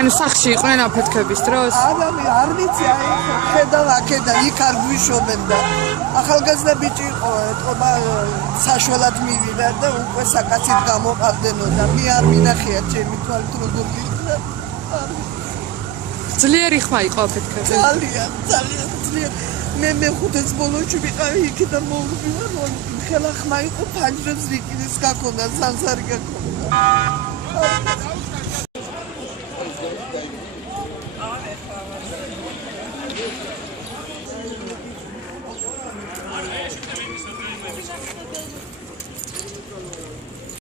ანუ სახში იყვნენ აფეთქების დროს? არ ვიცი, აი ხედავ აქედან იქ არ გვიშობენ და ახალგაზრდა ბიჭი იყო, ეთყობა საშველად მივიდა და უკვე საკაცით გამოყავდენო და მე არ მინახია ჩემი თვალით როგორ იქნა. ძლიერი ხმა იყო აფეთქების. ძალიან ძლიერი. მე მეხუთეს ბოლოში ვიყავი იქიდან მოვიდივარ, ხელა ხმა იყო, ფანჯრებს რიკინის გაქონდა, სანსარი გაქონდა.